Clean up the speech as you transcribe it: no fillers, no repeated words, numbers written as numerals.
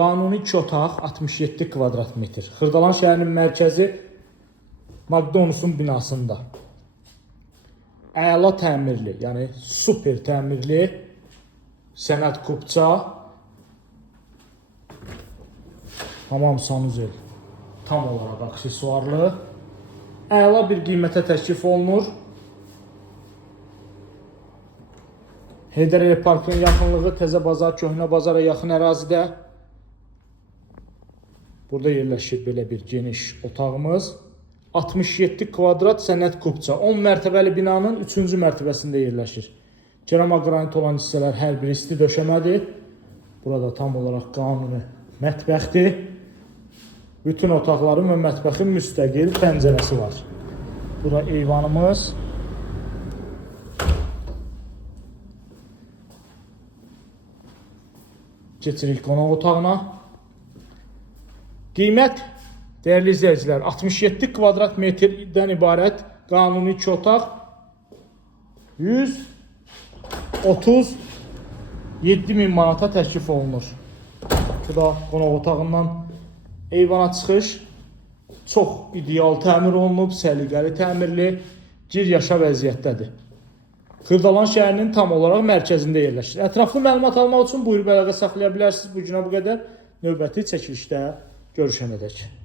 Qanuni 2 otaq 67 kvadrat metr. Xırdalan şəhərinin mərkəzi McDonald's-un binasında. Əla təmirli, yəni super təmirli sənət kupça, hamam sanuzel tam olaraq aksesuarlı, əla bir qiymətə təklif olunur. Heydər Əliyev Parkının yaxınlığı Təzə Bazar, Köhnə Bazara yaxın ərazidə. Burada yerləşir belə bir geniş otağımız. 67 kvadrat sənət kupça. 10 mərtəbəli binanın 3-cü mərtəbəsində yerləşir. Cerama qranit olan hissələr hər biri isti döşəmədir. Burada tam olaraq qanuni mətbəxdir. Bütün otaqların və mətbəxin müstəqil pəncərəsi var. Bura eyvanımız. Keçirik qonaq otağına. Qiymət, dəyərli izləyicilər, 67 kvadrat metrdən ibarət qanuni 2 otaq 137.000 manata təklif olunur. Bu da qonaq otağından eyvana çıxış. Çox ideal təmir olunub, səliqəli təmirli, gir yaşa vəziyyətdədir. Xırdalan şəhərinin tam olaraq mərkəzində yerləşir. Ətraflı məlumat almaq üçün buyurub əlaqə saxlaya bilərsiniz. Bu günə bu qədər. Növbəti çəkilişdə görüşənədək.